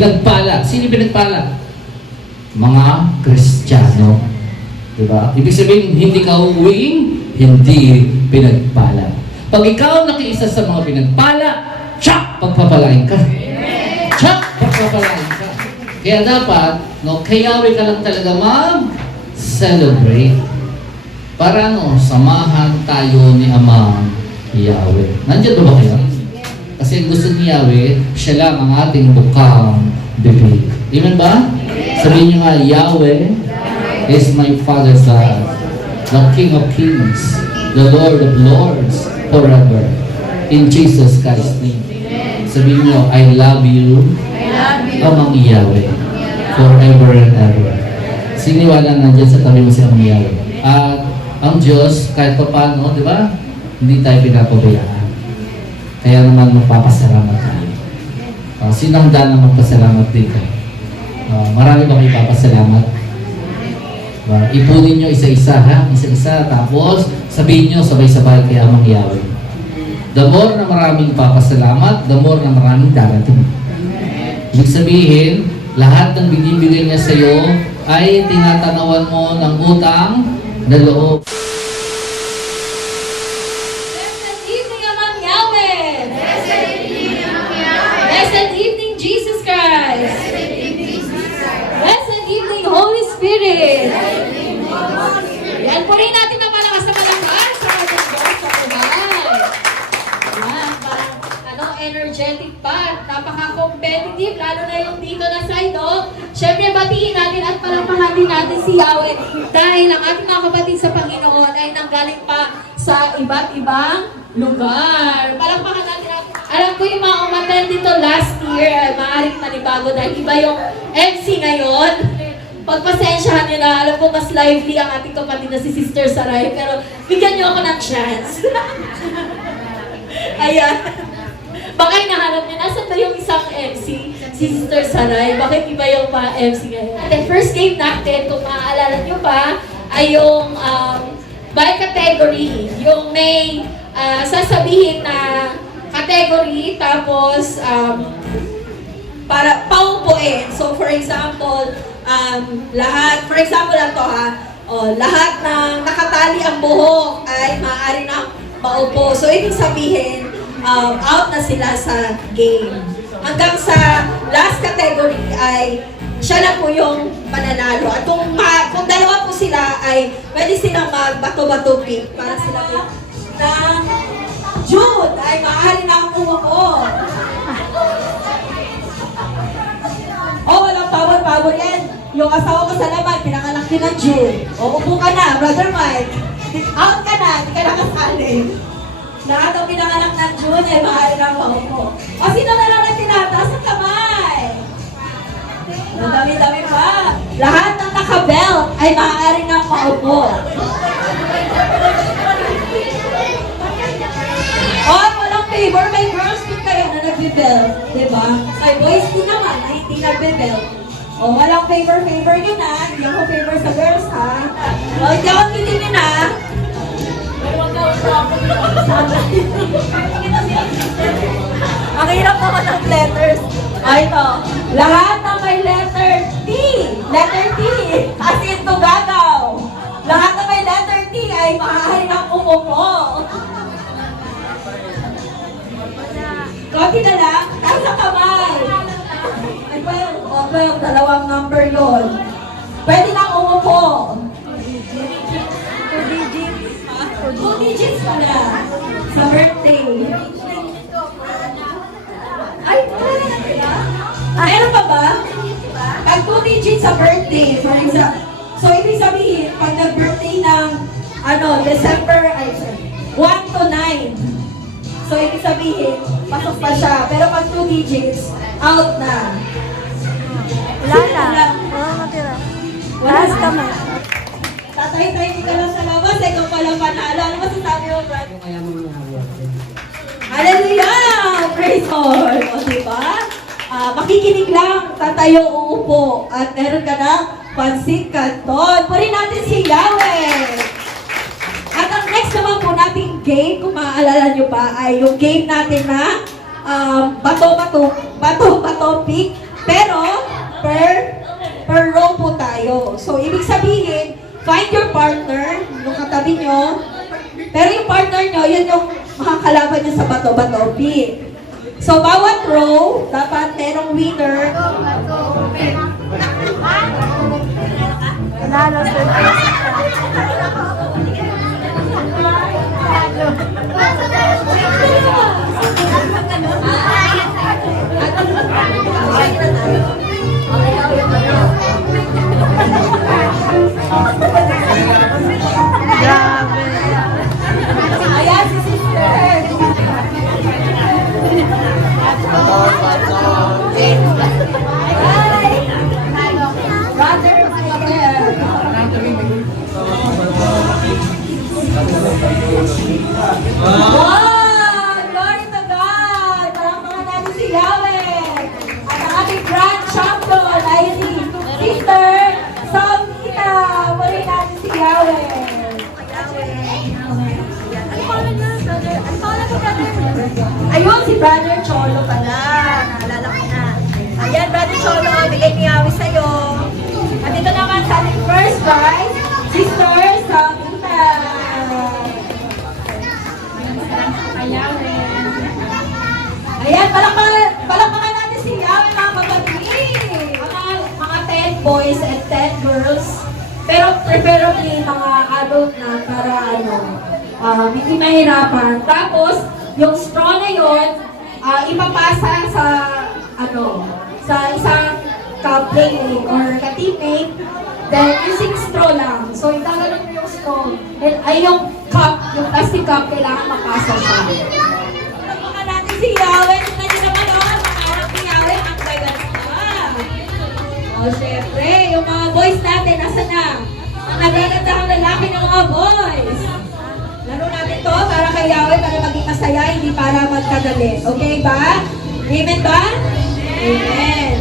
Pinagpala. Sino pinagpala? Mga Kristiyano. Diba? Ibig sabihin, hindi ka uuwiing, hindi pinagpala. Pag ikaw nakiisa sa mga pinagpala, tsak! Pagpapalain ka. Tsak! Pagpapalain ka. Kaya dapat, no, kayawi ka lang talaga mag-celebrate. Para samahan tayo ni Amang Yahweh. Nandiyan ba kayo? Kasi gusto ni Yahweh, siya lang ang ating bukang bibig. Amen ba? Sabihin niyo nga, Yahweh is my Father's God, the King of Kings, the Lord of Lords, forever. In Jesus Christ's name. Sabihin niyo, I love you, Amang Yahweh, forever and ever. Siniwala nandiyan sa tabi mo si Amang Yahweh. At ang Diyos, kahit pa paano, di ba? Hindi tayo pinapabayaan. Kaya naman magpapasalamat tayo. Sino ang daan na magpasalamat dito? Marami bang ipapasalamat? Ipunin nyo isa-isa, ha? Isa-isa, tapos sabihin nyo sabay-sabay kay Amang Yahweh. The more na maraming ipapasalamat, the more na maraming darating. Ibig sabihin, lahat ng binibigay niya sa iyo ay tinatanawan mo ng utang na loob. Blessed evening, Amang Yahweh! Blessed evening, Jesus Christ! Blessed evening, Holy Spirit! Yan po rin natin ang malakas na malakas sa ating Diyos sa buhay. Yan, parang energetic pa. Napaka-competitive, lalo na yung dito na side, oh. Siyempre, batiin natin at palampahan din natin si Yahweh dahil ang ating mga kapatid sa Panginoon ay nanggaling pa sa iba't ibang lugar. Palampahan natin. Alam ko yung mga umattend dito last year ay maaaring manibago dahil iba yung MC ngayon. Pagpasensyahan nyo na, alam ko mas lively ang ating kapatid na si Sister Saray, pero bigyan nyo ako ng chance. Ayan. Baka hinahanap nyo, nasan ba yung isang MC? Si Sister Saray, bakit iba yung MC ngayon? The first game natin, kung maaalala nyo pa, ay yung by category. Yung may sasabihin na category, tapos para paupuin. So for example, lahat, for example lang to ha, lahat ng nakatali ang buhok ay maaari na maupo. So ibig sabihin, out na sila sa game. Hanggang sa last category ay siya na po yung mananalo. At kung dalawa po sila ay pwede silang magbato-bato pick para sila po na Jude ay maaari na akong umupo. Walang power yan. Yung asawa ko sa laban, pinanganak din ng Jude. Upo ka na, Brother Mike. Out ka na, hindi ka nakasali. Lahat ang pinanganak ng Jude ay maaari na maupo. Sino na lang na tinataas ng kamay? Ang dami-dami pa. Lahat ng naka-belt ay maaari na maupo. Walang favor. May girls din kayo na nag-belt. Diba? May boys din naman na hindi nag-belt. Walang favor nyo na. Hindi ako favor sa girls, ha? Hindi ako titingin, ha? Ang hirap naman ng letters. Ito. Lahat na may letter T. Letter T. As in Tugagaw. Lahat na may letter T ay maaari ng umupo. Konti na lang. Nasa kamay. Ay, well, dalawang number yun. Pwede nang umupo. 2 digits pala. Sa birthday. Ay, wala na sila? Ano pa ba? Pag 2 digits sa birthday, for example. So, ibig sabihin, pag nag-birthday ng, December, 1 to 9. So, ibig sabihin, pasok pa siya. Pero pag 2 digits, out na. Wala na. Wala matira. Last kamay. Tatay-tay ka lang sa labas, ikaw palang panalo. Ano masasabi mo, Brad? Kaya mga nahawak. Hallelujah! Praise God! O, diba? Makikinig lang, tatayo, uupo, at meron ka na pansit canton. Purin natin si Yahweh! At ang next naman po nating game, kung maaalala nyo pa, ay yung game natin na bato-bato pick. Pero, per row po tayo. So, ibig sabihin, find your partner, yung katabi nyo. Pero yung partner nyo, yun yung makakalaban nyo sa bato-bato pit. So, bawat row, dapat merong winner. Nanalo sa Grabe. Ayan, si sister. Brother, wow! Glory to God! Palakpakan natin si Yahweh! At ang ating grand champion ay si Sister Samita! Muli natin si Yahweh! Ayun, si Brother Cholo pala. Naalala ko na. Ayan, Brother Cholo, bigay ni Yahweh sa'yo. At ito naman sa ating first prize, Sister Samita. Ayan, palakpakan natin si Yahweh, mga kapatid. Mga 10 boys and 10 girls. Pero preferably mga adult na para hindi mahirapan. Tapos, yung straw na yun, ipapasa sa sa isang ka-playmate or ka-teammate. Then, using straw lang. So, itagalan mo yung straw. And, yung cup, yung plastic cup, kailangan mapasa siya. Palakpakan natin si Yahweh. Tignan niyo naman, pangarap ni Yahweh, ang gaganda. O, syempre, yung mga boys natin, nasa na? Ang nagaganda ang lalaki ng mga boys. Laro natin to para kay Yahweh, para maging masaya, hindi para magkagalit. Okay ba? Amen ba? Amen.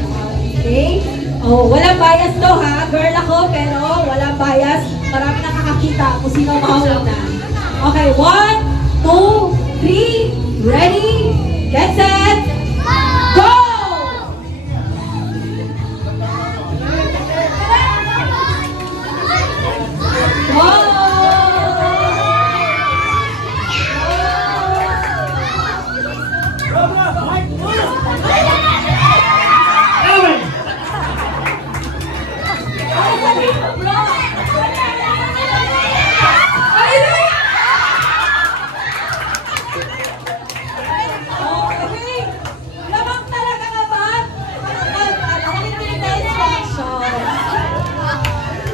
Okay? Oh, walang bias to ha. Girl ako, pero walang bias. Marami nakakakita kung sino mauna. Okay, 1, 2, 3, ready, get set, go!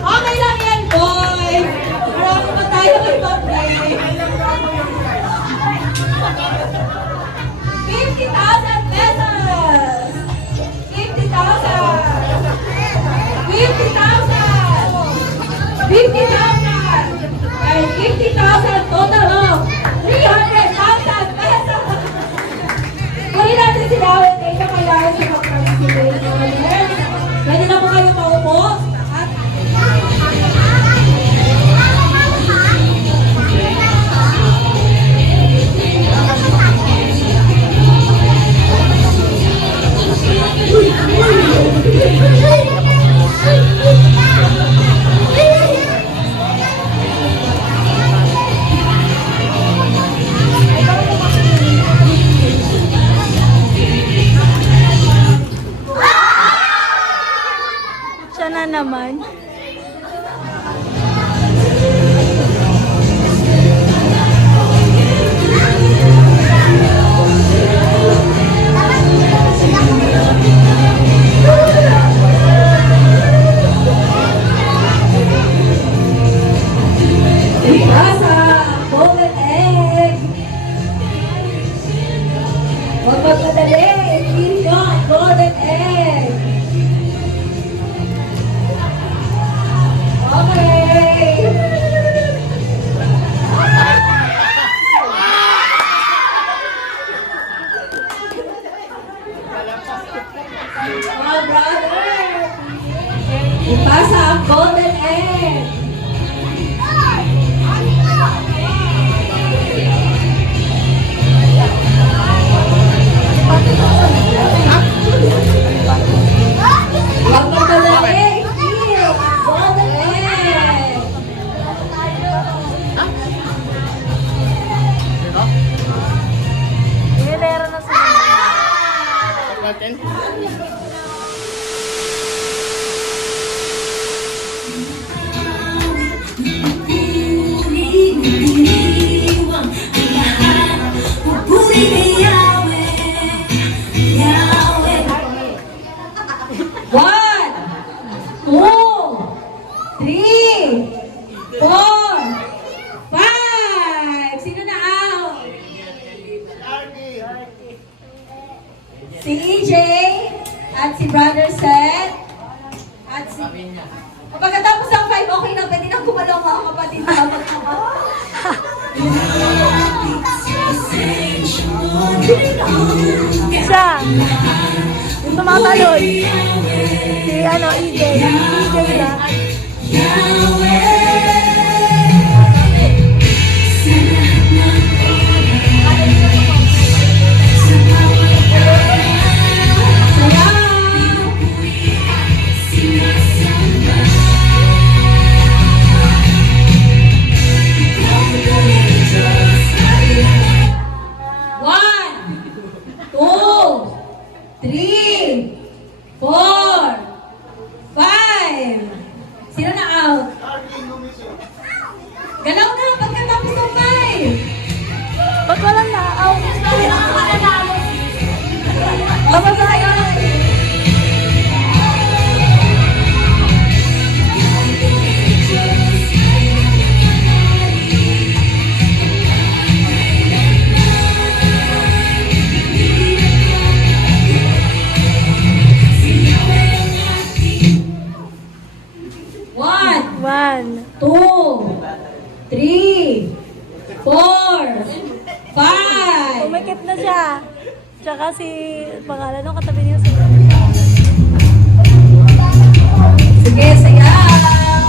Okay lang yan, boy. Marami pa tayo kay Pagay. 50,000 pesos! 50,000! 50,000! 50,000! Ay, 50,000 total of 300,000 pesos! Kunin natin si Yahweh. Thank you kay Yahweh sa pag-participate. Pwede na po kayo maupo. At Siya na naman. Ipasa, golden egg. Huwag magmadali. Here you go, golden egg. Okay. Oh, brother. Ipasa ang golden egg. Pagkatapos ng 5, okay na, pwede na gumalaw mga kapatid na magkama. Isa. Yung tumatalon. Si ano, Eden. Eden ba? One, two, three, four, five. Sino na out? Galaw na pagkatapos ng 5. Ba't walang naaw? Bababa tayo. One, One. 2, 3, 4, 5. Umikit na siya. Tsaka si, pangalan nung katabi niya si... Sige, sayaw.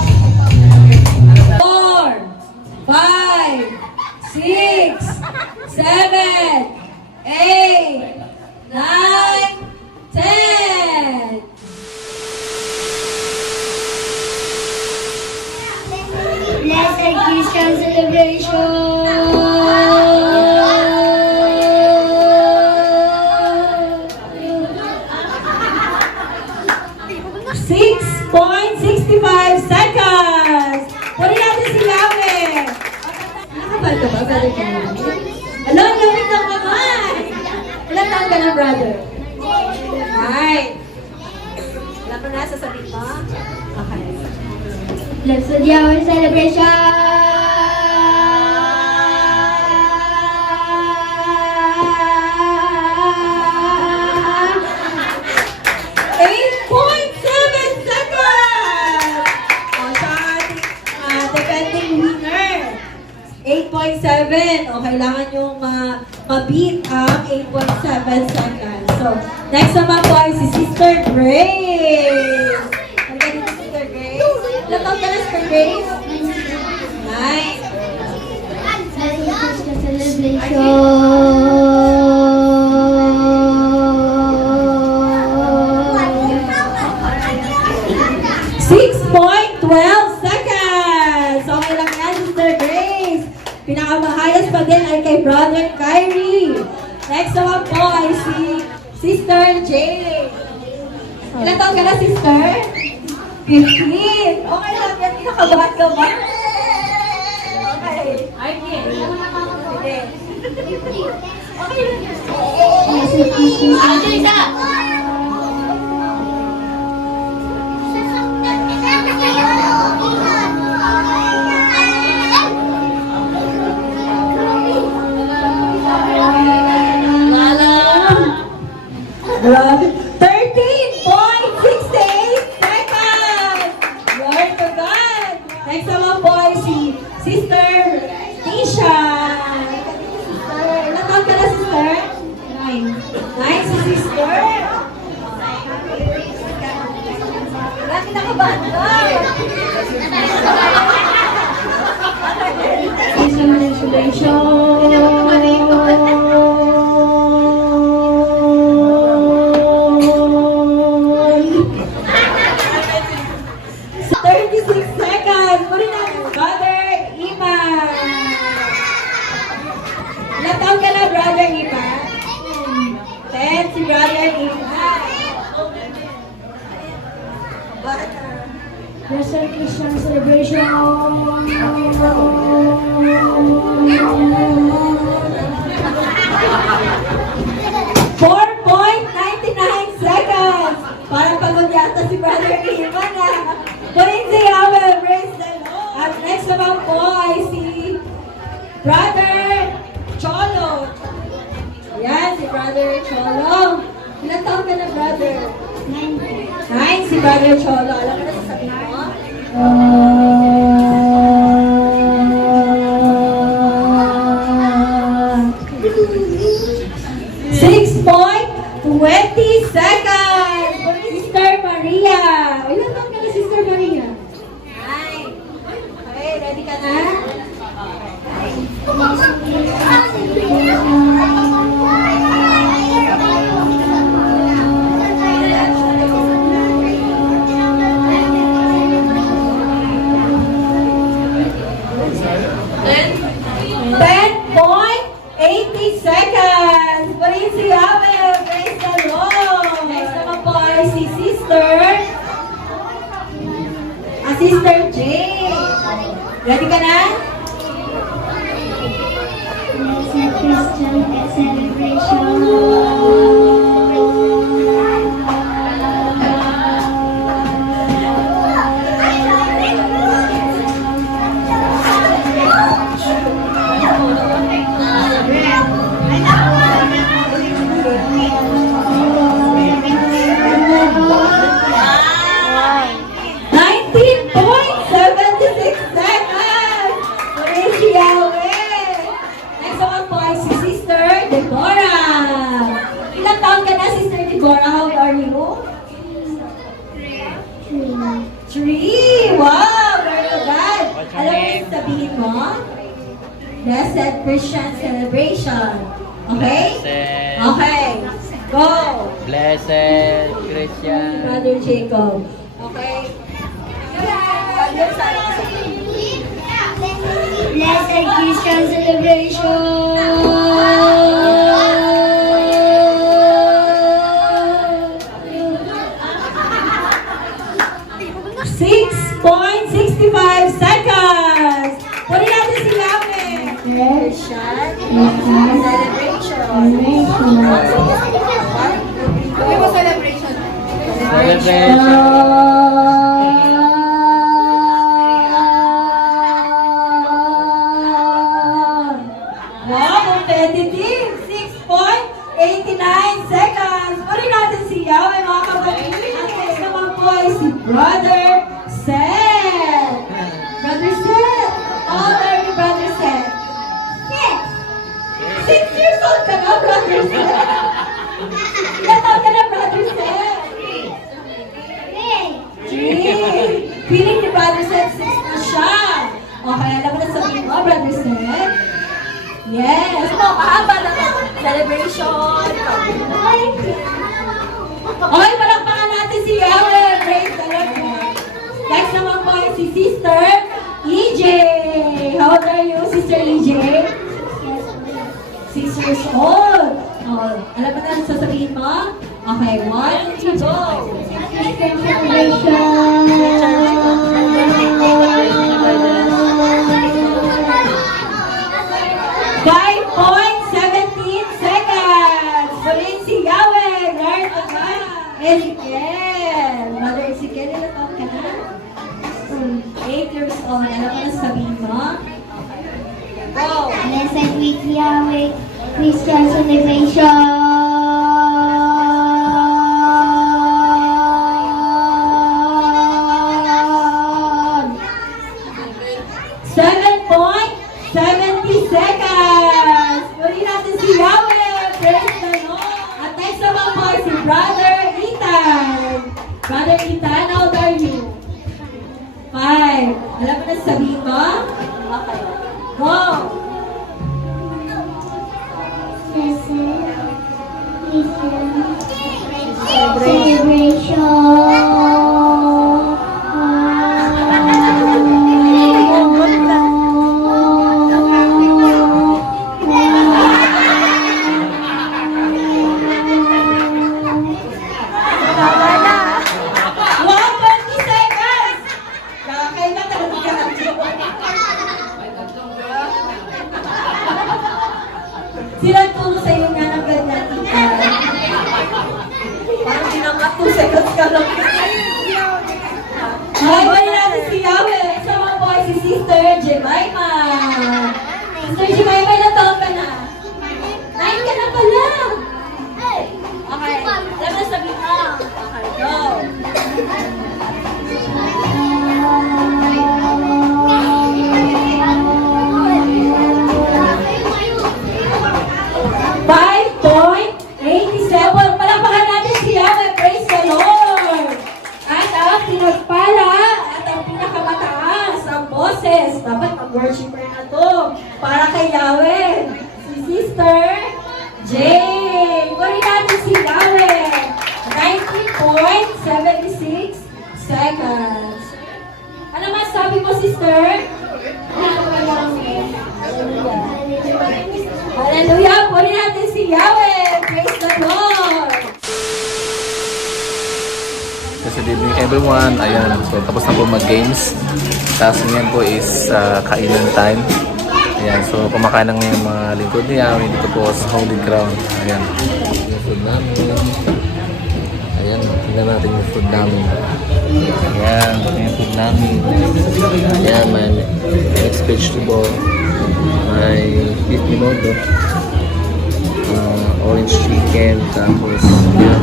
4, 5, 6, 7, 8, 9, 10. Blessed Christian celebration. 6.65 seconds. Pwede natin si Yahweh. Nakabal ka ba, brother Kevin? Hello, lamig ng kamay. Ilan taon ka na, brother? Right. Alam mo na, sasabihin mo? Okay. Blessed Yahweh celebration. 8.7 seconds! O, sa ating defending winner. 8.7. O, kailangan yung ma-beat ang 8.7 seconds. So, next naman po ay si Sister Grace. Halika dito, Sister Grace. Ilang taon ka na, Sister Grace? 9. Blessed Christian celebration. 6.12 seconds! Okay lang yan, Sister Grace. Pinakamahayas pa din ay kay Brother Kyrie. Next naman po ay si Sister Jane. Ilan taon ka na, Sister? 15. Okay lang yan, pinakabahan ka ba? Okay. Sige. Okay lang yan. Blessed Christian. Grabe. 13.68 seconds! Glory to God! Next naman po ay si Sister Tisha. Ilan taon ka na, Sister? 9. 9 si Sister? Wala kinakabahan ka. Sa 36 seconds, muli natin Brother Iman. Ilang taon ka na, Brother Iman? 10 si Brother Iman. Blessed Christian celebration. 4.99 seconds. Parang pagod yata si Brother Iman Punin si Yahweh, praise the Lord. At next naman po ay si Brother Cholo. Yan, si Brother Cholo. Ilan taon ka na, brother? 9 si Brother Cholo. Alam mo na sasabihin mo? $6.20 seconds for Sister Maria. Ilan taon ka na, Sister Maria? 9. Okay, ready ka na? Then, 10.80 seconds. Parin si Abel. Praise the Lord. Next naman po ay si Sister. Sister Jane. Ready ka na? Blessed Christian celebration. Blessed Christian celebration. Okay? Blessed. Okay. Go. Blessed Christian. Brother Jacob. Okay? Blessed Christian celebration. 6.65 seconds. Pwede natin si Yame. Christian celebration. Celebration. Wow, competitive. 6.89 seconds. Pwede natin si Yame, mga kapatid. At next naman po ay si Brother Seth. Brother Seth. How old are you, Brother Seth? 6 years old ka na, Brother Seth. Ilan taon ka na, Brother Seth? 3. Feeling ni Brother Seth 6 na siya. Okay, alam mo na sabihin mo, Brother Seth? Yes. Mahaba na celebration. Okay, palakpakan natin si Yahweh. Praise the Lord. Next naman po ay si Sister EJ. How old are you, Sister EJ? 6 years old. Oh, alam mo na ang sasabihin mo? Okay, 1, 2, go. Ezekiel! Mother Ezekiel, ilan taon ka na? 8 years old. Alam mo na sabihin mo? Go! Blessed week Yahweh Christian celebration. 7.70 seconds! Puri natin si Yahweh! Praise the Lord! At next naman po si Brother Ethan. Brother Ethan, how old are you? 5. Alam mo na sabihin mo? Okay. Go! Wow, 20 seconds! Kailan talaga ka? Sila turo sa iyo nga ng ganyan, tita. Parang dinangkat 2 seconds ka lang. Ay, bali natin si Yahweh. Sama po ay si Sister Jemima. Sister Jemima, ilang taon ka na? 9 ka na pala. Okay, alam na sabihin mo. Okay, go. worshiper na to. Para kay Yahweh. Si Sister Jane. Kunin natin si Yahweh. 19.76 seconds. Ano masabi mo, Sister? Hallelujah! Kunin natin si Yahweh. Praise the Lord. Kasi good evening everyone. Ayan, so tapos na po mag-games. Tapos ngayon po is kainan time. Ayan, so kumakain ng yung mga lingkod niya. Dito po sa holy ground. Ayan, yung food namin. Ayan, tingnan natin yung food namin. Ayan, yung food namin. Ayan, may mixed vegetable. May beef minodo. Orange chicken. Tapos, ayan,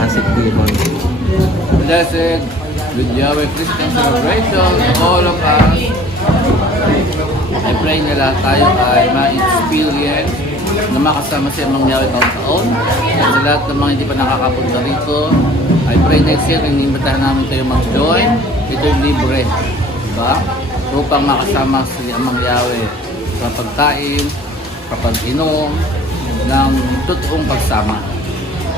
asit limon. Blessed with Yahweh Christian celebration, all of us. I pray na lahat tayo ay ma-experience na makasama si Amang Yahweh taon-taon. At sa lahat ng mga hindi pa nakakapunta rito, I pray next year, inimbitahan namin kayo mag-join. Ito'y libre. Diba? Upang makasama si Amang Yahweh sa pagkain, kapag inom, ng totoong pagsama.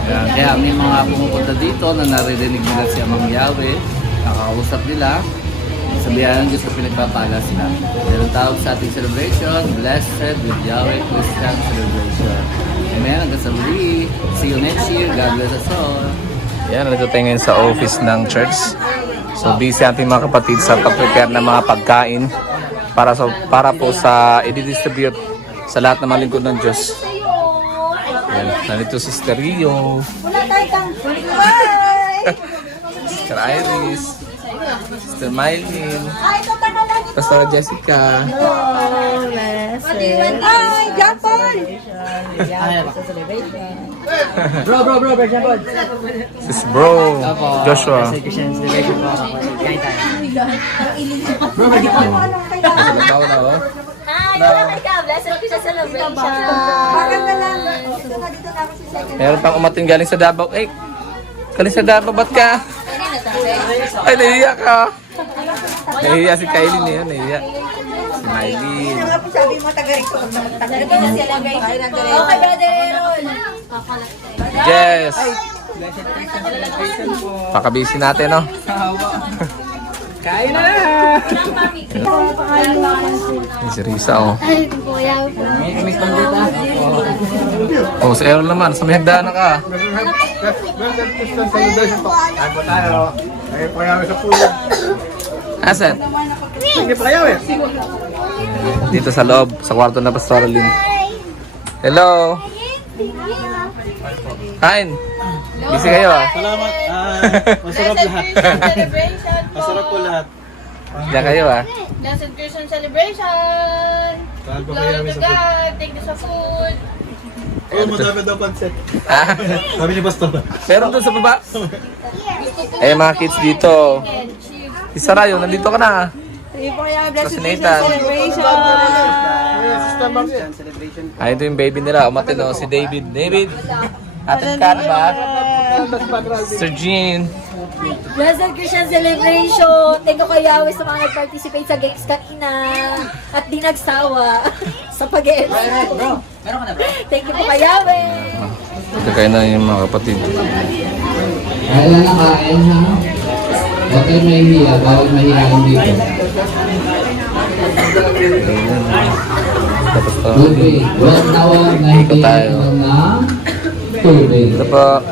Kaya may mga pumupunta dito na naririnig nila si Amang Yahweh, nakakausap nila, sabihan ng Diyos na pinagpapala sila. Yan ang tawag sa ating celebration, Blessed with Yahweh Christian Celebration. Amen, hanggang sa muli. See you next year. God bless us all. Yan, nandito tayo ngayon sa office ng church. So busy ating mga kapatid sa pag-prepare ng mga pagkain para po sa i-distribute sa lahat ng mga lingkod ng Diyos. Yan, nandito si Sister Rio, Sister Iris, Sister Mylene, Pastor Jessica. Ay, Japon! Sis Bro, Joshua. Bawal na oh. Parang na lang. Ito na dito na ako si second. Meron pang umating galing sa Davao. Eh, galing sa Davao, ba't ka? Ay, nahiya ka. Nahiya si Kylie niya, nahiya. Si Mylene. Nga po sabi mo, taga rito. Taga rito na sila guys. Okay, brother Aaron. Yes! Pakabisi natin, no? Kain na! Si Risa, oh. Ay, kuya po. Oh, si Aaron naman. Sa may hagdanan ka. Asan? Dito sa loob, sa kwarto na Pastor Lynn. Hello! Kain! Busy kayo, ah. Salamat. Masarap lahat. Masarap po lahat. Diyan kayo, ah. Blessed Christian celebration! Glory to God! Thank you sa food! Oh, madami daw pancit. Ah, Sabi ni Pastor. meron doon sa baba. Eh, mga kids dito. Si Sarayo, nandito ka na. Sige po kaya, blessed Nathan. celebration. Ay, ito yung baby nila. Umatin, oh, si David. David, atin ka na ba? Sir Jean. Blessed Christian Celebration! Thank you kay Yahweh sa mga nag-participate sa games kanina at di nagsawa sa pag-e-event. Thank you po kay Yahweh! Ito kayo na yung mga kapatid. Kailan na kain, ha? Huwag kayo mahihiya, bawal mahihayin dito. Tapos to. Tubig. Huwag tawag na hindi tayo. ng tubig. Ito po.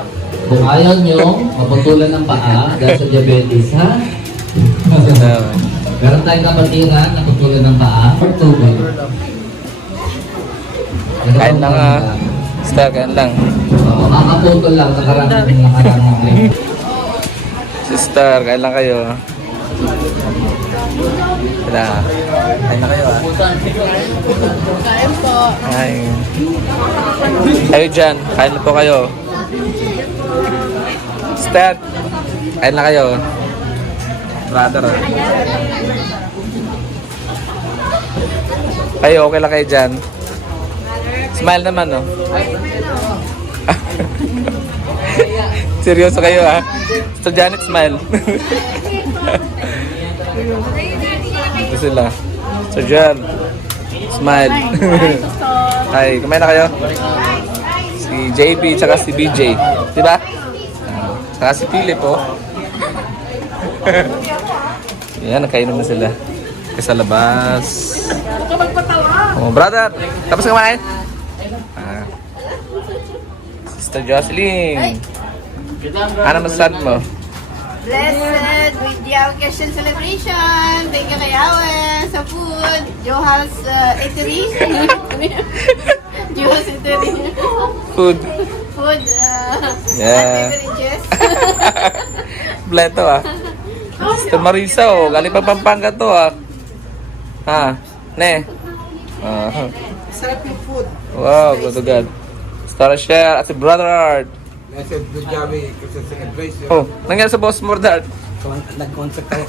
Kung ayaw nyo, maputulan ng paa dahil sa diabetes, ha? Meron tayong kapatiran, naputulan ng paa or tubig. Kain lang, ah. Star, kain lang. Oo, makakaputol lang, nakarang Sister, kain lang kayo. Tara. Kain na kayo, ah. Kain po! Kain. Kayo dyan, kain na po kayo. Sister, kain na kayo. Brother, ah. Kayo, okay lang kayo dyan. Smile naman, no? Seryoso kayo, ah. Sister Janet, smile. Ito sila. Sir John. Smile. Hi, kumain na kayo? Si JB tsaka si BJ. Diba? Tsaka si Philip, oh. Yan, nakainom na sila. Sa labas. Oh, brother! Tapos kumain? Sister Jocelyn. Ano masasabi mo? Blessed with the occasion celebration. Thank you kay Yahweh sa food. Johal's Eatery. Johal's Eatery. Food. Food. Yeah. And beverages. Bleto ah. Sister Marisa, oh. Galing pa Pampanga to ah. Ha? Ne? Sarap yung food. Wow, good to God. Star Share at si Brother Art. Blessed with Yahweh Christian celebration. Oh, nangyari sa boss mo, Dart? Nag-contact ako.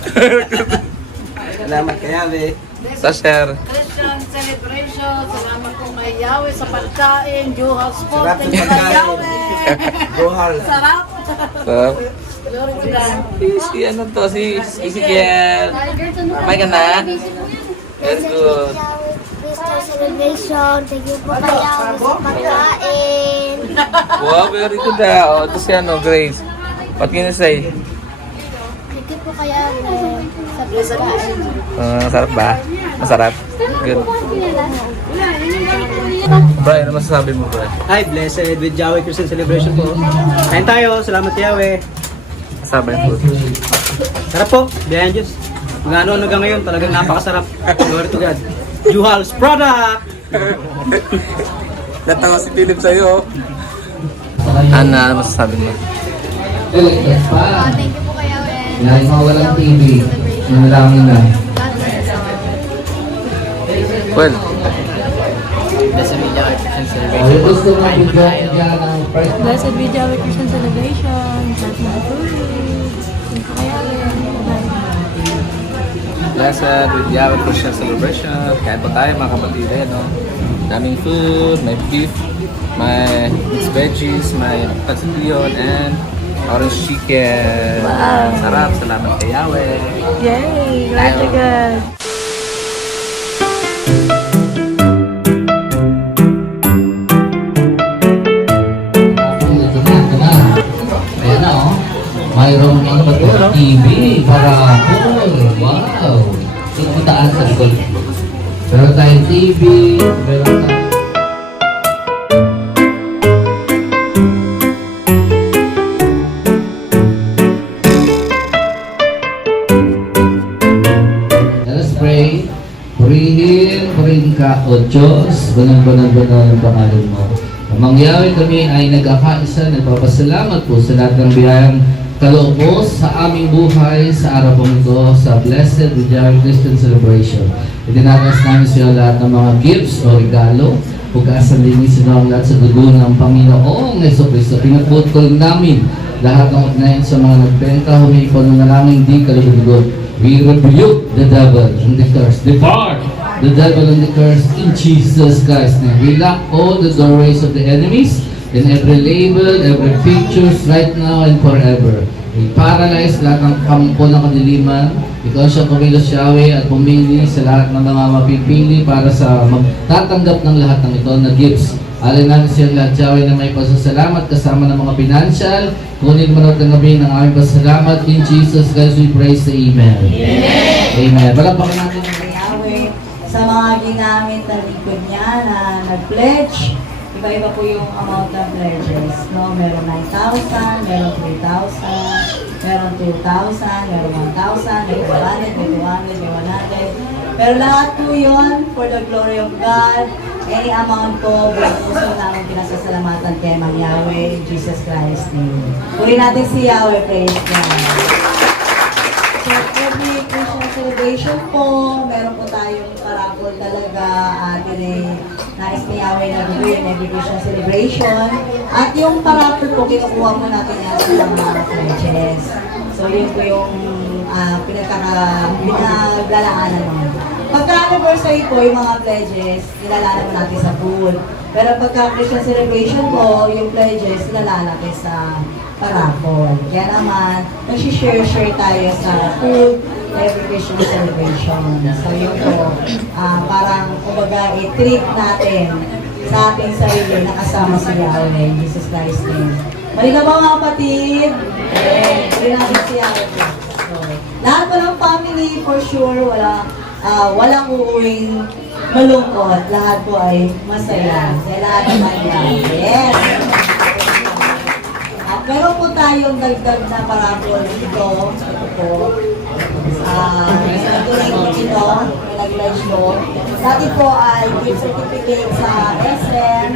Salamat kay Yahweh. Star Share. Christian celebration. Salamat po kay Yahweh sa pagkain. Johal's food. Sarap Thank yung you kay pagkain. Yahweh. Johal. Sarap. So, Glory to God. si ano to, si Kiel. May ka na? Very good. Christian celebration. Thank you po kay Yahweh sa pagkain. Wow, very good ah. Oh, ito si ano, Grace. What can you say? Thank you po kay Yahweh sa pagkain. Sarap ba? Masarap? Good. Brian, ano masasabi mo, Brian? Hi, blessed with Yahweh Christian celebration po. Kain tayo. Salamat Yahweh. Masasabi yung food. Sarap po. Biyahan Diyos. Mga ano hanggang ngayon, talagang napakasarap. Glory to God. Juhal's product! Natawa si Philip sa'yo. Ana, ano masasabi mo? Electric pa. Thank you po kay Yahweh. Yan, mga walang TV. Nalangin na. Well, Oh, yung gusto mo bigyan dyan ng first Blessed be Yahweh Christian celebration. Blessed be food. Thank you kay Yahweh. blessed with Yahweh Christian celebration. Kain po tayo mga kapatid, no? Daming food, may beef, may mixed veggies, may pancit and orange chicken. Wow. Sarap, salamat kay Yahweh. Yay! Glory to God. Ayan na, oh. Mayroong ano ba ito? TV para wow! Ikutaan sa likod. Meron tayong TV, meron tayong... Let us pray. Purihin ka, O Diyos, banal ang pangalan mo. Amang Yahweh, kami ay nag-akaisa, nagpapasalamat po sa lahat ng biyayang kaloob mo sa aming buhay sa araw pong ito, sa Blessed with Yahweh Christian Celebration. Itinatas namin sa iyo lahat ng mga gifts o regalo, hugasan linisin ang lahat sa dugo ng Panginoong Jesucristo. Pinagputol namin lahat ng ugnayan sa mga nagbenta, humipon na namin di kalugod. We rebuke the devil and the curse. Depart the devil and the curse in Jesus Christ's name. We lock all the doorways of the enemies and every label, every pictures right now and forever. We paralyze lahat ng kampo ng kadiliman. Ikaw siya kumilos Yahweh at pumili sa lahat ng mga mapipili para sa magtatanggap ng lahat ng ito na gifts. Alin namin siya lahat Yahweh na may pasasalamat kasama ng mga financial. Kunin mo na tanggapin ang aming pasasalamat. In Jesus Christ we praise the Amen. Amen. Palakpakan natin ang Yahweh sa mga ginamit na likod niya na nag-pledge. Iba-iba po yung amount ng pledges. No? Meron 9,000, meron 3,000, meron 2,000, meron 1,000, may 100, may 200, may 100. Pero lahat po yun for the glory of God. Any amount po, buong puso namin pinasasalamatan kay Mang Yahweh, Jesus Christ name. Puri natin si Yahweh, praise God. So, every Christian celebration po, meron po tayong parapol talaga at nais ni Yahweh na gawin every Christian celebration. At yung parapol po, kinukuha po natin yan sa mga pledges. So, yun po yung pinaglalaanan mo. Pagka-anniversary po, yung mga pledges, nilalaanan mo natin sa food. Pero pagka-Christian celebration po, yung pledges, nilalaanan natin sa parapol. Kaya naman, nag-share tayo sa food every Christian celebration. So yun po, parang kumbaga i-treat natin sa ating sarili na kasama si Yahweh in Jesus Christ's name. Mali ka ba mga kapatid? Mali natin si Yahweh. So, lahat po ng family, for sure, walang uuwing malungkot. Lahat po ay masaya. Kaya lahat naman yan. Yes! At meron po tayong dagdag na parapol dito. Ito po. Sa tuloy po ito, nag-pledge po. Dati po ay gift certificate sa SM,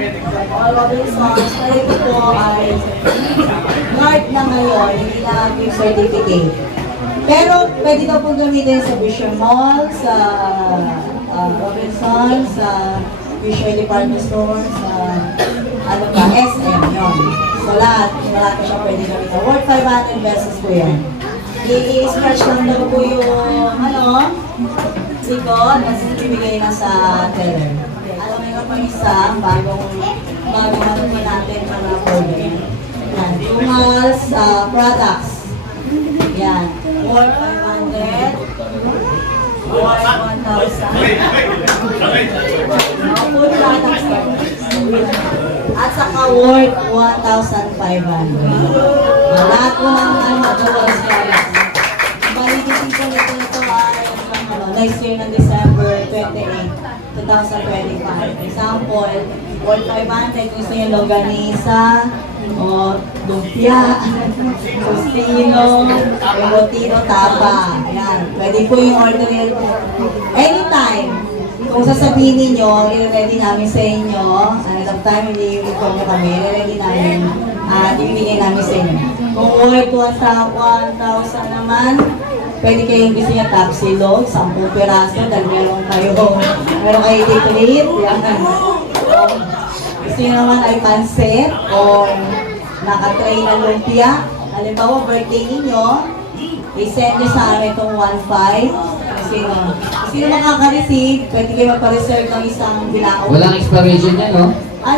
all Robinsons. Pero ito po ay card na ngayon, hindi na gift certificate. Pero pwede daw po gamitin sa Vision Mall, sa Robinsons, sa Visual Department Store, sa SM, yun. So lahat ko siya pwede gamitin. Worth 500 pesos po yan. I-scratch lang daw po yung sikot, tapos ibigay na sa teller. Meron pa isa, bagong po natin para program. Yan, Jumals products. Yan, worth 500, worth 1,000. Food products pa. At saka worth 1,500. Lahat po ng Jumals products. Validity po nito ay next year ng December 28, 2025. Example, worth 500 gusto nyo longganisa, o lumpia, tostino, embotino, tapa. Ayan. Pwede po yung order nyo. Anytime, kung sasabihin ninyo, i-ready namin sa inyo, ahead of time, hindi i-inform nyo kami, i-ready namin at ibigay namin sa inyo. Kung worth 1,000 naman, pwede kayong gusto niya tapsilog, 10 piraso, dahil meron kayo i-deplate. Gusto niyo naman ay pansit o naka-tray na lumpia. Halimbawa, birthday ninyo, i-send nyo sa amin itong 1,500. Sino makaka-receive, pwede kayo magpa-reserve ng isang binaon. Walang expiration yan, no?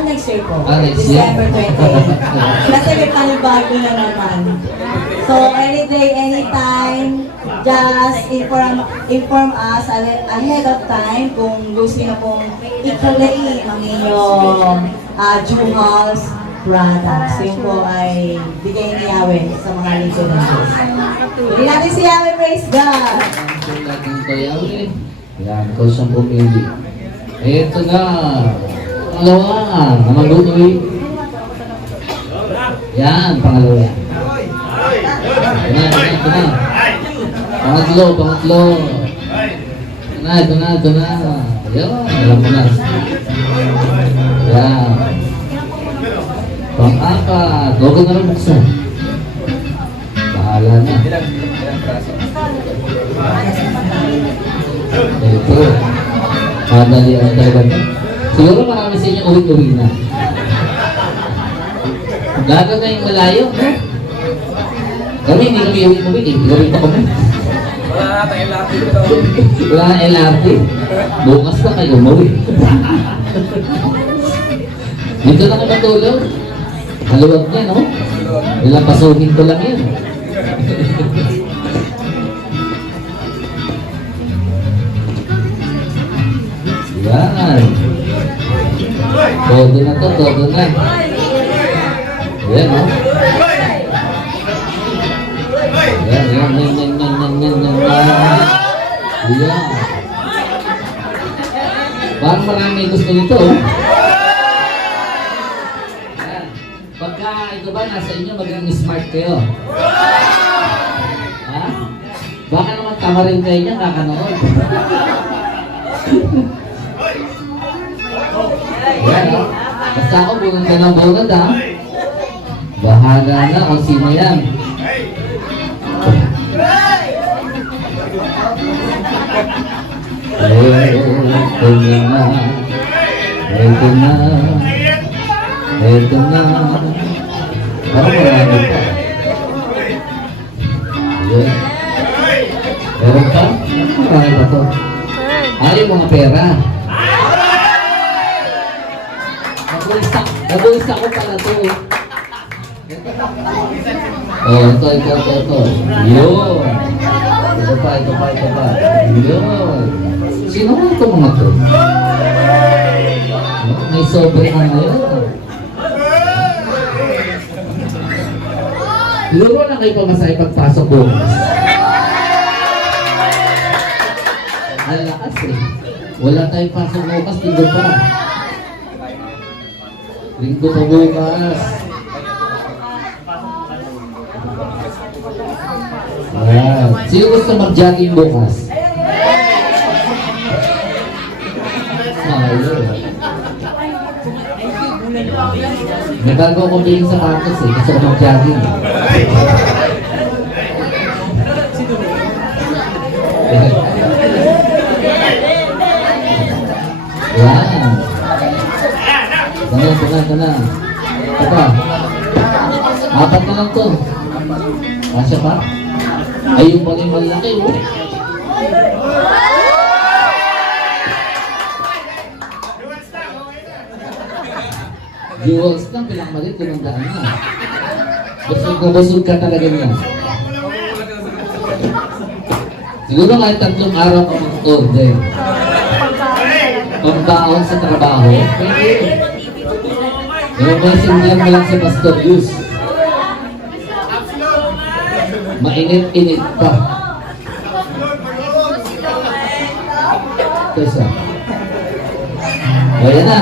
Next year po. Next year. December 28. Kasi may panibago na naman. So, any day, anytime, just inform us ahead of time kung gusto nyo pong i-claim ang inyong Jumals products. Yun po ay bigay ni Yahweh sa mga lingkod ng Diyos. Hindi natin si Yahweh, praise God! Natin ito, Yahweh. Yan, ikaw siyang pumili. Ito na. Pangalawa, na malutoy. Yan, pangalawa yan. Ito na. Pangatlo. Ito na. Yan, alam mo na. Yan. Pang-apat. Huwag ko na rin buksan. Bahala na. Ito. Madali ang talaga na. Siguro marami sa inyo uwi-uwi na. Lalo na yung malayo, no? Kami hindi kami uwi-uwi, uwi pa kami. Wala na LRT. Bukas na kayo umuwi. Dito na kayo matulog. Maluwag niya, no? Nilapasuhin ko lang yun. Yan. Todo na to, todo na. Ayan, no? Yan. Ayan. Parang marami gusto nito, oh. Ayan. Pagka ito ba, nasa inyo, maging smart kayo. Ha? Baka naman tama rin kayo niya, kakanood. Yan, oh. Basta ako, bunod ka ng bunod, ha? Bahala na kung sino yan. Ito na. Parang marami pa. Ayan. Meron pa? Marami pa to. Ay, mga pera. Nabulsa ko pala to. Oh, ito. Yun. Ito pa. Yun. Sino mo ito mga to? May sobre ka ngayon. Luro na kayo pamasahe pagpasok bukas. Ang lakas eh. Wala tayong pasok bukas, linggo pa. Linggo pa bukas. Ayan. Sino gusto mag-jogging bukas? Ayun. May bago ko din sa sapatos eh. Gusto ko mag-jogging. Yan. Tanang. Ito pa. 4 na lang to. Kasya pa? Ayun pa rin malaki, oh. Jewels lang, pinakamalit ko ng daan na. Busog ka talaga niya. Siguro kahit 3 araw ka mag-order. Pagbaon sa trabaho. Pwede. Pero messenger mo lang sa Pastor Yus. Mainit-init pa. Ito isa. O yan na.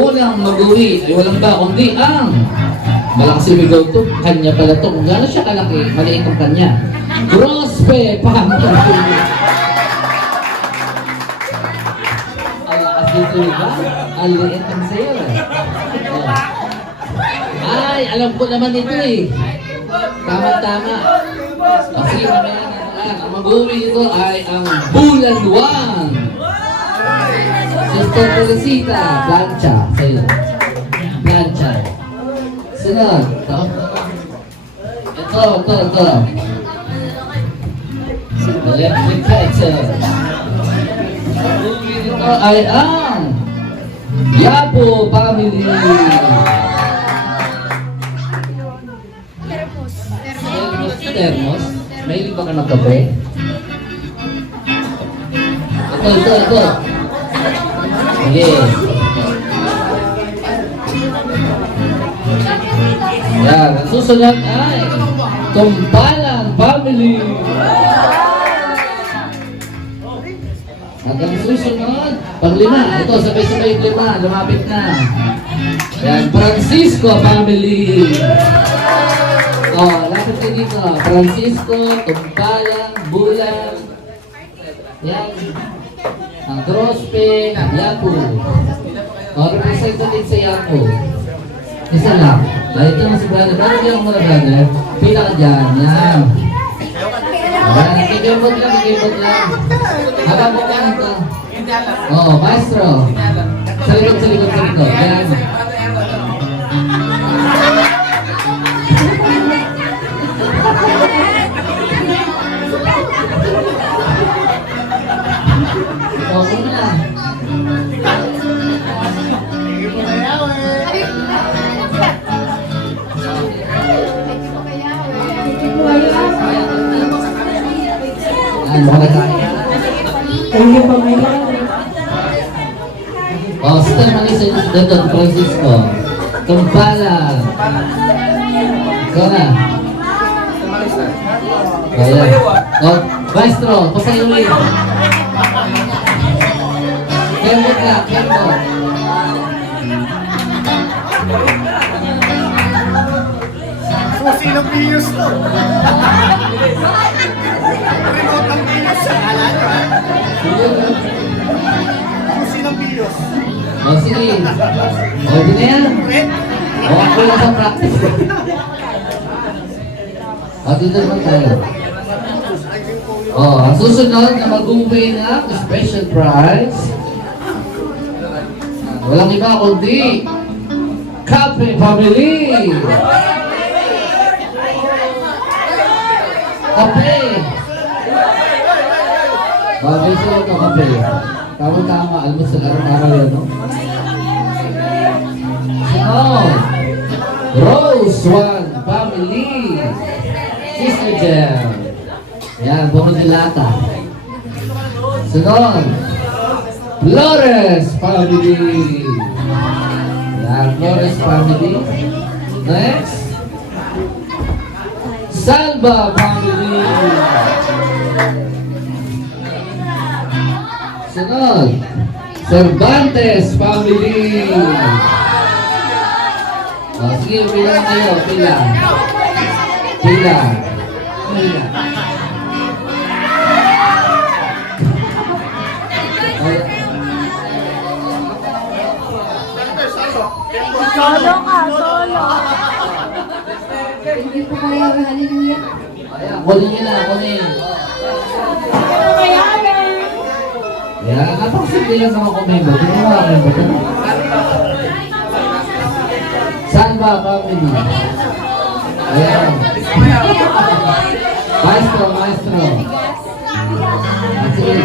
Unang mag-uwi ay walang ba kundi ang malakas si Bigaw to. Kanya pala to. Kung gano'n siya kalaki, maliit ang kanya. Grospe! Pangalaman! Ang lakas dito ba? Ang liit ang sayo. Ay, alam ko naman ito eh. Tama-tama. Kasi mamaya na ang mag-uwi nito ay ang Bulan 1. Sister Teresita, plancha. Sa'yo. Plancha. Sunod. Ito. Electric kettle. Mag-uwi nito ay ang Yapo family. Thermos? Mahilig ba ka magkape? Ito. Sige. Yan. Ang susunod ay Tumpalan family. Hanggang susunod, pang-5. Ito, sabay-sabay yung 5. Lumapit na. Yan. Francisco family. Oh, lapit kayo dito. Francisco, Tumpalan, Bulan. Yan. Ang Grospe, Yapo. O, representative sa Yapo. Isa lang. Ito naman si brother. Brother yung mga brother. Pila ka dyan. Yan. Yan. Kikibot lang. Habang mo ka nito. Oo, maestro. Sa likod. Yan. Okay na. Ano ba tayo? Oh, sister Marisa dito, Francisco. Tumpalan. Ikaw na. Ayan. Oh, maestro, pasayuin. Kembot lang, kembot. Susi ng Pius to. Remote ng Pius sa alam nyo, ha? Susi ng Pius. O, sige. O, di na yan. O, ako lang sa practice. O, dito naman tayo. O, ang susunod na mag-uwi ng special prize. Walang iba kundi Kape family! Kape! Bagay sila ito kape. Tama-tama, almusal araw-araw yan, no? Sunod! Rose One family. Sister Jel. Yan, buong dilata. Sunod. Flores family. Yan, Flores family. Next. Salva family. Sunod. Cervantes family. O, sige, pila kayo, pila. Pila. Pila. Solo ka, solo. Hindi po kaya, hallelujah. Ayan, kunin nyo na, kunin. Yan, napakasimple lang sa mga komendo. Hindi mo mga komendo. Saan ba, family? Ayan. Maestro, maestro. Sige.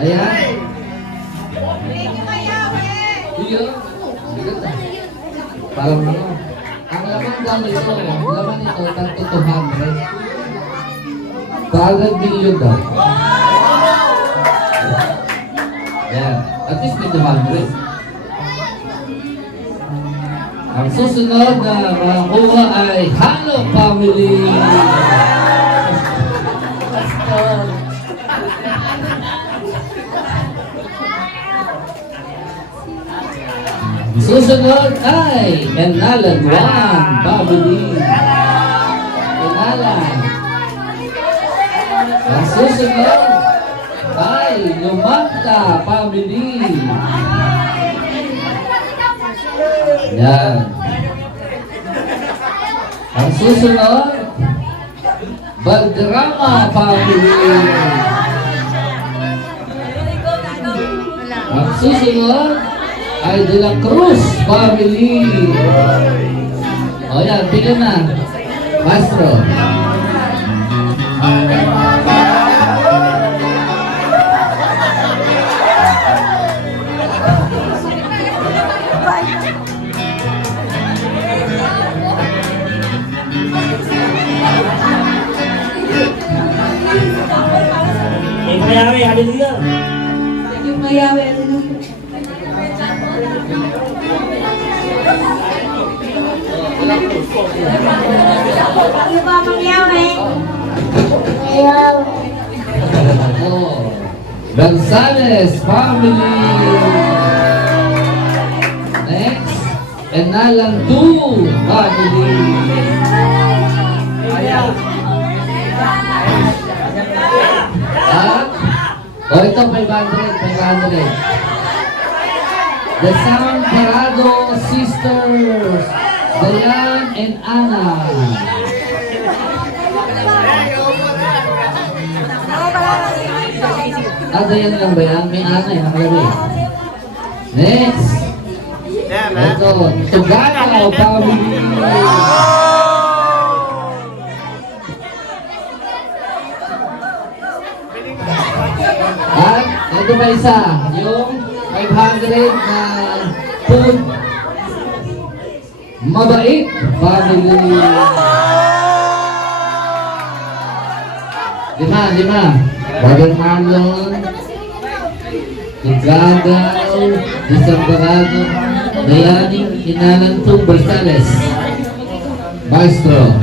Ayan. Iya. Parang ano. Ang laman daw ito, laman ito, tanto 200. 200 million daw. Ayan. At least may 200. Ang susunod na makakuha ay Halo Family. Susunod ay Enalan One family. Enalan. Ang susunod ay Lumanta family. Yan. Ang susunod, Valderrama family. Ang susunod ay De La Cruz family. O yan, pila na. Maestro. Mayawi, hallelujah. Yung mayawi, hallelujah. Yung ba mangyawi? Oh, Gonzales family. Next, Enalan 2 family. At, ito 500. The San Parado sisters, Dayan and Ana. Dayan lang ba yan? May Ana eh, nakalagay. Next. Ito, Tuganaw family. At ito pa isa, yung 500 na food mabait family. 5. Brother Marlon, Tugagaw, Desambarado, Dayani, Inalan 2, Bersales. Maestro.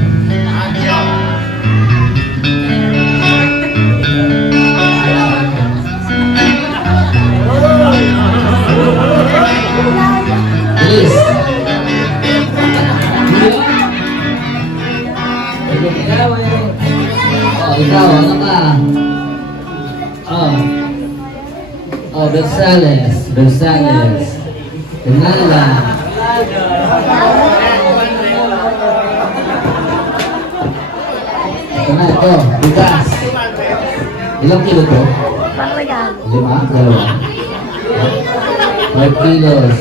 Please. Ikaw, ano ka? Bersales. Kenala. Ano ito? Bigas. Ilang kilo to? 5, 5 kilos.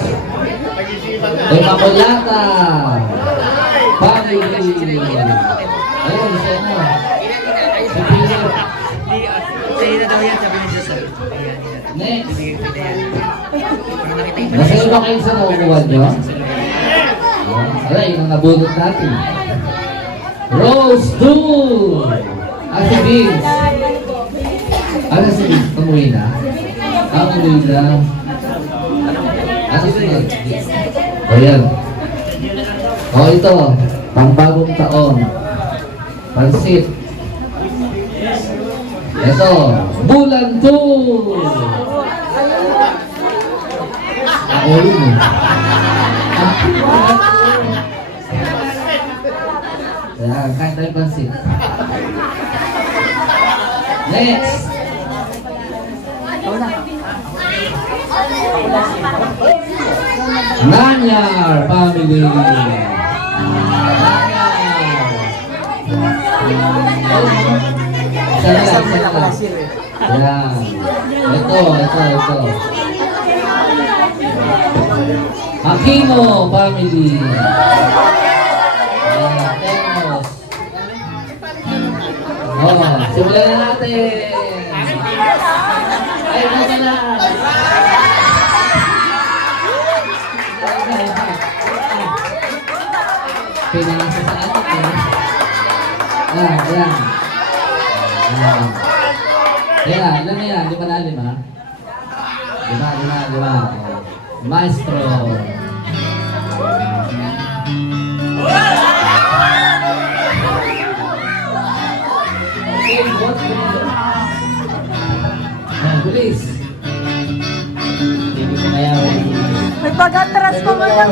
Makulata. Family. Ayun, isa mo. Sa'yo na daw yan, sabi ni Jesus. Next. Masaya ba kayo sa nakukuha nyo? Wala, yun ang nabunot natin. Rose 2! Ate Vince. Ano si Vince? Pamuwi na? Pamuwi na. Ano sunod? O yan. O ito, pangbagong taon. Pansit. Ito, bulan 2! Ako yun eh. Ayan, kain tayo pansit. Next! Nanyar family! Sana lang. Ayan. Ito. Aquino family. Ayan, Temos. Simulan na natin. Ay, nasa na. Pinasa sa atin. Ayan. Ayan, ilan na yan? 5 na 5? 5. Maestro. Bilis. May pag-atras pa mo lang.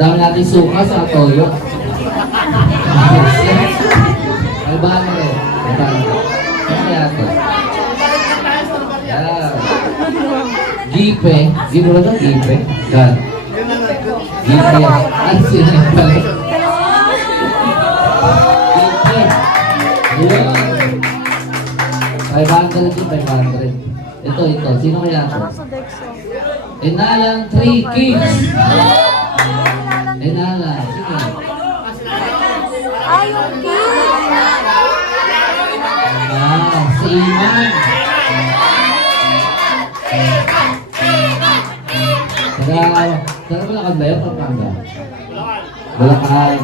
Dami natin suka sa toyo. Albano rin. Albano. Ano kaya ito? Yan. Gipe. Gipe mo ito? Gipe. Yan. Gipe. Ano sila yung pala? Gipe. Yan. 500 yun, 500. Ito. Sino kaya ito? Inalang 3 kids. Inala. Sige. Ayun, Si Iman. Saan Bulacan ba yun? Pampanga? Bulacan.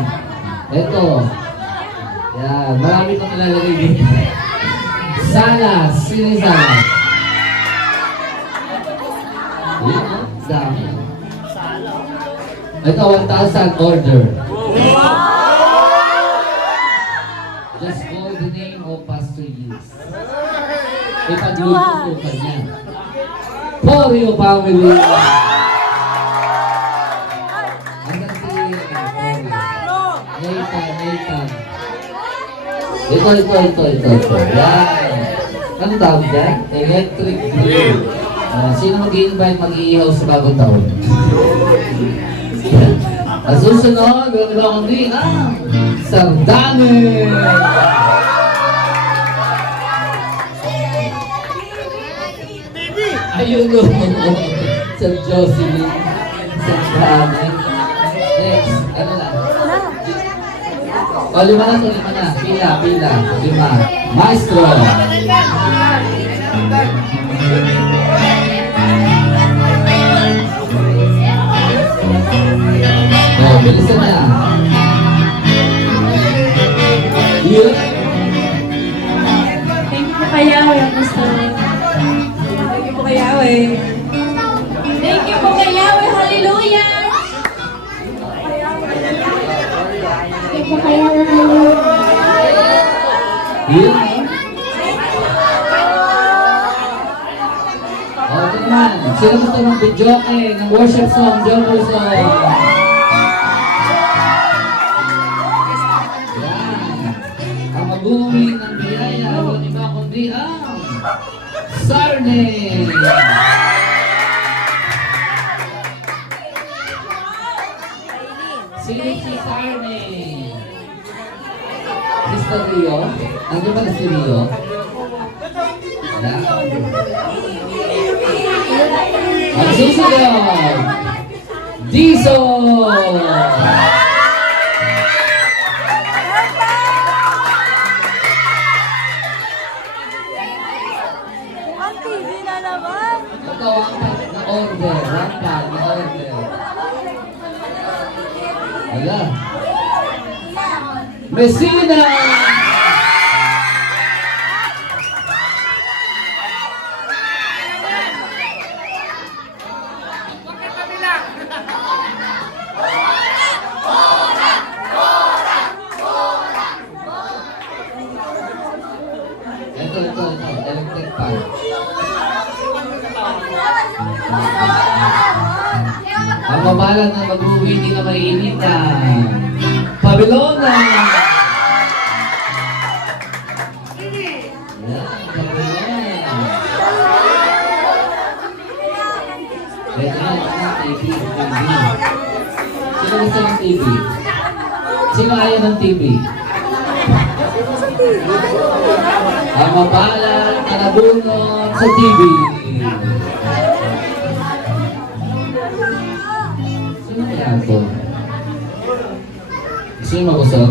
Ito. Yan. Marami pang nilalagay dito. Salas. Sino yung Salas? Yan. Dami. Ito, 1,000 order. Just call the name of Pastor Yus. Ipagluto ko pa niya. For your family. Hanggang si Nathan. Ito. Yan. Ano tawag dyan? Electric grill. Sino mag-i-invite mag-iihaw sa bagong taon? Ang susunod, wala kundi ang Sardanes! Ayun o! Sir Jocelyn Sardanes. Next, ano na? O, 5 na. Pila. 5. Maestro! Bilisan na. Yun. Thank you po kay Yahweh, Pastor. Thank you po kay Yahweh. Thank you po kay Yahweh. Hallelujah! Thank you kay Yahweh. Yun. Ito naman. Sino gusto ng video ng worship song? Joker song. Bumi ng biyaya, walang iba kundi ang Sarne! Sino si Sarne? Mr. Rio? Nandiyo ba na si Rio? Wala. Ang susunod! Diesel! Ang TV na naman. Ito ang palit na order. Ang palit na order. Wala. Messina! Ito. Electric fan. Ang mabalan na mag-uwi, hindi na maiinitan. Pabelona! Yan, Pabelona. Pwede na, TV. Sino gusto ng TV? Sino ayaw ng TV? Ang mabalan na nabunot sa TV. Sino kaya ito? Gusto nyo mag-usap?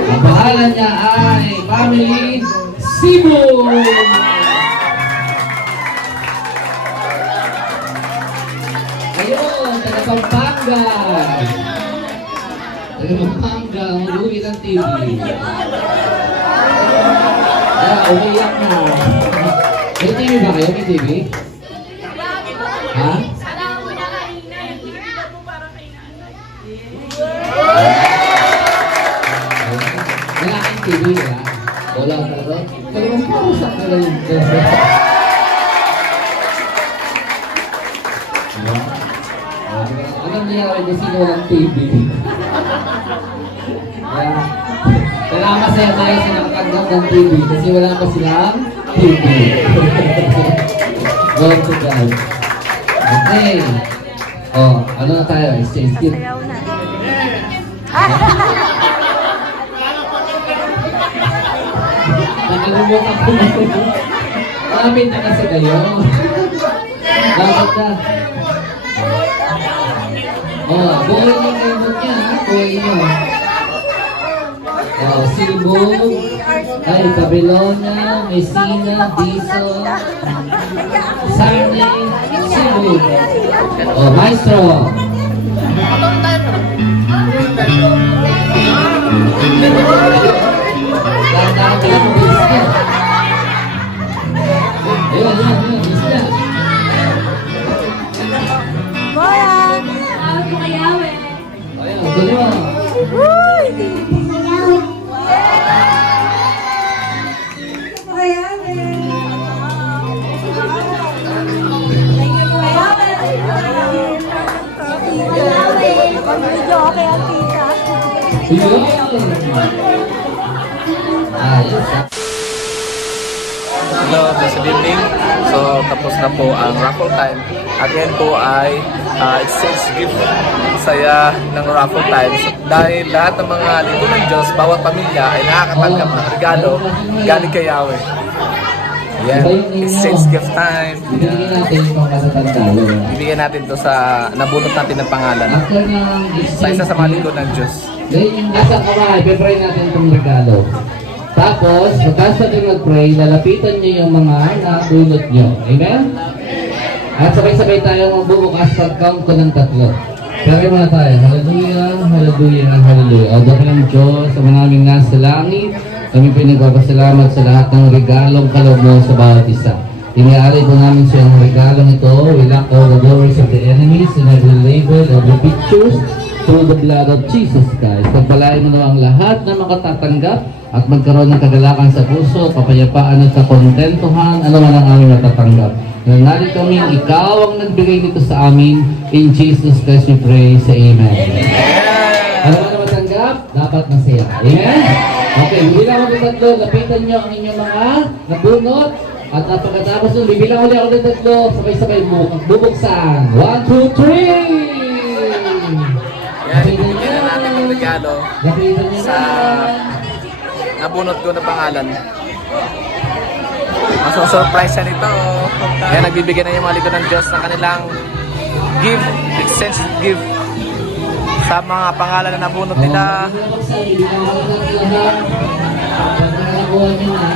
Ang pangalan niya ay Family Cebu! Ayun, taga Pampanga! Taga Pampanga, ang mag-uwi ng TV. Umiyak na. May TV ba kayo? May TV? Ha? Wala kang TV, ha? Wala ka ito? Talagang pausak na lang ito. Anong nangyari kung sino walang TV? Kaya masaya tayo sa nakatanggap ng TV kasi wala pa silang TV. Go to God. Okay. Oh, ano na tayo? Exchange gift. Nakalimutan ko na ito. Malapit na kasi kayo. Dapat na. Oh, buhay niyo kayo niya. Buhay niyo. Oh, Cebu, ay Pabelona, Messina, Dizon, Sarney, Cebu. Oh, Maestro. Ganda ka pala mo, Bisna. Ayun, Bisna. Boyan! Ayun, gulo mo. Uy! Pag-video okay ang tita. Ayun. Ayos. Hello, good evening. So, tapos na po ang raffle time. At yan po ay exchange gift. Saya ng raffle time. So, dahil lahat ng mga linggo ng Diyos, bawat pamilya ay nakakatanggap ng regalo galing kay Yahweh. Yan, exchange gift time. Bibigyan natin yung pangkasatandalo. Bibigyan natin to sa nabunot natin ng pangalan. After ng Sa isa sa mga linggo ng Diyos. Then yung nasa kamay, pipray natin itong regalo. Tapos, pagkas natin mag-pray, lalapitan nyo yung mga nabunot nyo. Amen? At sabay-sabay tayo magbubukas pag-count ko ng 3. Pero muna tayo. Hallelujah, hallelujah, hallelujah. O doon ng Diyos, sa manaming nasa langit, kami pinagpapasalamat sa lahat ng regalong kaloob mo sa bawat isa. Iniaalay po namin sa iyong regalong ito. We lock all the doors of the enemies and every label, every pictures through the blood of Jesus Christ. Pagpalain mo na ang lahat na makatatanggap at magkaroon ng kagalakan sa puso, kapayapaan at sa kontentuhan, ano man ang aming matatanggap. Nananalig kami, ikaw ang nagbigay nito sa amin. In Jesus Christ we pray, say Amen. Ano man ang matanggap, dapat masaya. Amen? Okay, bibilang ako ng 3, lapitan nyo ang inyong mga nabunot. At pagkatapos nun, bibilang ulit ako ng 3, sabay-sabay bubuksan. 1, 2, 3! Yan, bibigyan na natin ng regalo Lapitan nyo sa nabunot ko na pangalan. Maso-surprise siya nito. Yan, nagbibigyan na yung mga linggo ng Diyos ng kanilang gift, exchange gift sa mga pangalan na nabunot nila. Bibilang ako ng 3 lahat. Pagkakakuha nyo na.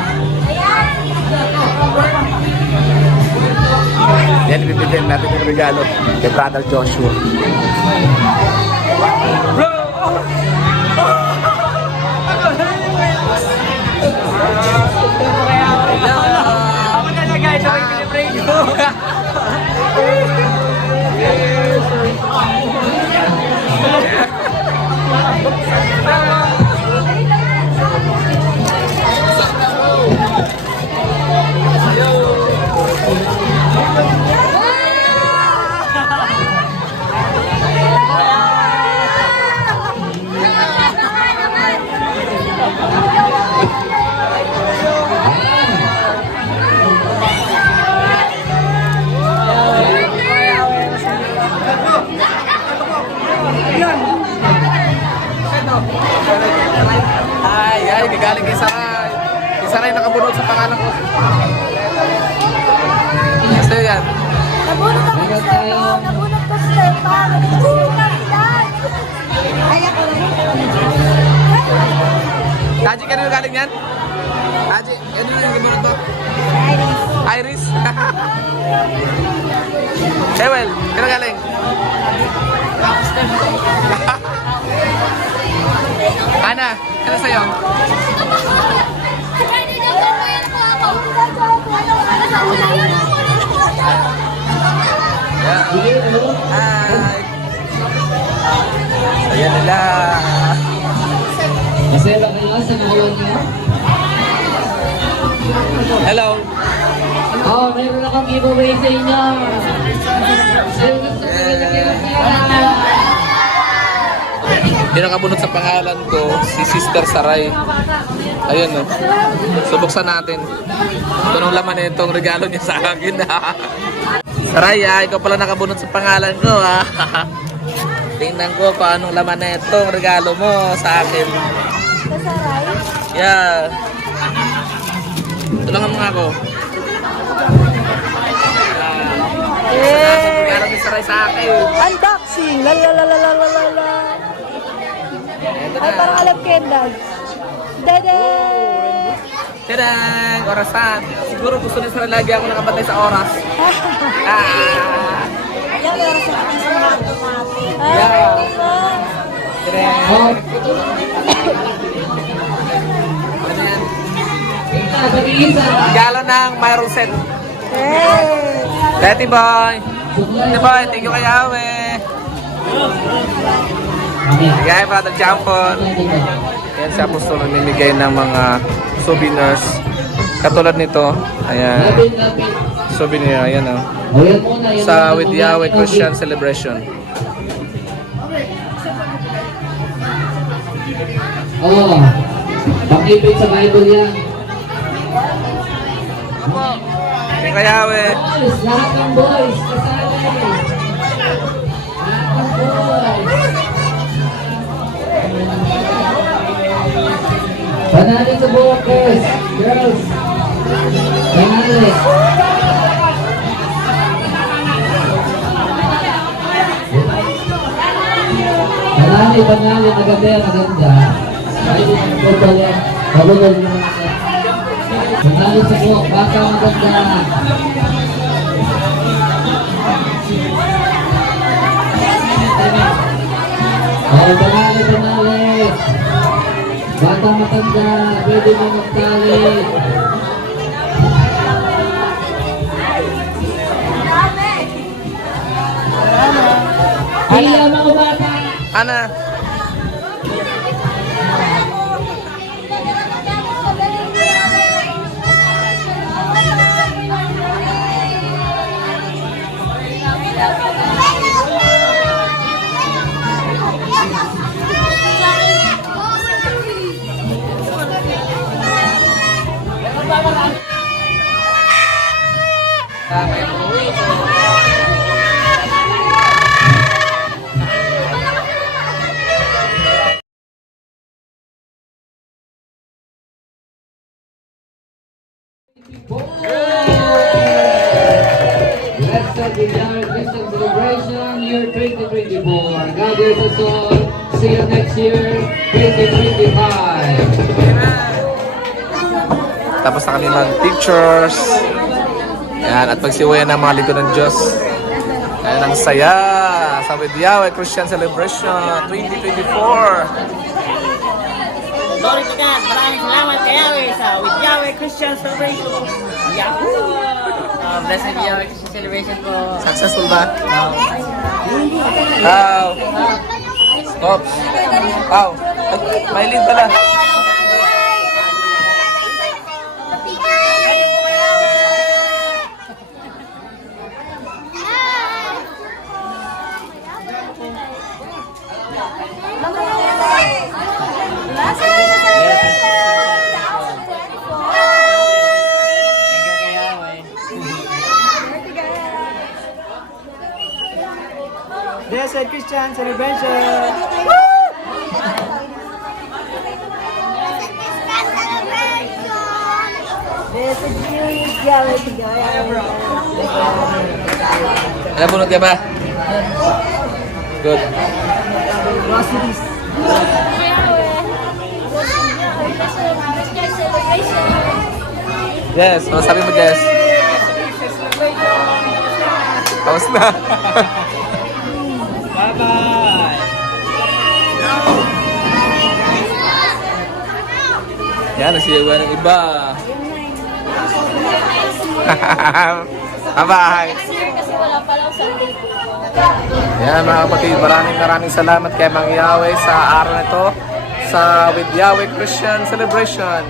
ibibigay natin yung regalo kay Brother Joshua. Ako na guys, sabay pinipray nyo. Ay, galing kay Saray. Si Saray nakabunod sa pangalan ko. Kasi yan. Nabunot ako sa Stefan. Nabunot ko sa Stefan. Ay, ako rin. Taji, kanino galing yan? Taji, yan yung nabunod mo? Iris. Ewel, kanino galing? Ana, ano sa'yo? Hi! Ayan nila. Masaya ba kayo sa nakuha niyo? Hello. Oh, mayroon akong giveaway sa inyo. Sino gusto nyo na Yung nakabunod sa pangalan ko, si Sister Saray. Ayun no. So buksan natin. Ito nung laman na itong regalo niya sa akin. Saray, ikaw pala nakabunod sa pangalan ko. Tingnan ko paano laman na itong regalo mo sa akin. Yeah. Tulungan mo nga ako. Regalo ni Saray sa akin. Unboxing! Lalalalalala. Ay, parang alam Kendall. Dede! Tadang! Orasan! Siguro gusto ni Saray lagi ako nakabantay sa oras. Yan, meron sa ating sumato natin. Yeah. Oh, Ano yan? pag-iisa. Regalo ng Myron Set. Hey! Betty Boy! Betty Boy, thank you kay Awe! Kaya Brother Jampon. Yan si Apostol namimigay ng mga souvenirs. Katulad nito. Ayan. Souvenir. Ayan o. Sa With Yahweh Christian Celebration. Oh, pakipit sa Bible yan. Thank you kay Yahweh. Boys, lahat ng boys, kasali. Lahat ng boys. Panali sa buhok, girls. Girls. Panali. Panali, maganda. Ay, maganda yan. Babagol naman ako. Panali sa buhok, baka maganda. Oh, panali. Bata matanda, pwede mo magtali. Pila mga bata. Ana. Let's start the Yahweh Christian Celebration year 2024. God bless us all. See you next year, 2025. Tapos na kami mag-pictures. Yan, at pagsiwayan ng mga lingkod ng Diyos. Ayan, ang saya sa With Yahweh Christian Celebration 2024. Glory to God. Maraming salamat kay Yahweh sa With Yahweh Christian Celebration. Yahoo! Blessed Yahweh Christian Celebration po. Successful ba? How? Stop. How? May lead pala. Blessed Christian Celebration. Nabunod ka ba? Good. Yes, ano sabi mo, Jess? Tapos na. Bye-bye. Yan, nasiyawan ng iba. Bye-bye. Kasi wala pa lang Sunday po. Yan mga kapatid, maraming salamat kay Mang Yahweh sa araw na ito sa With Yahweh Christian Celebration.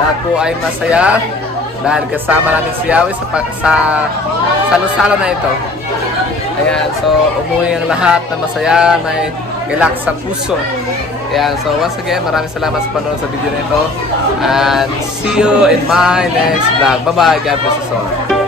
Lahat po ay masaya dahil kasama namin si Yahweh sa salo-salo na ito. Ayan, so umuwi ang lahat na masaya, may relax sa puso. Ayan, so once again, maraming salamat sa panonood sa video na ito. And see you in my next vlog. Bye-bye. God bless us all.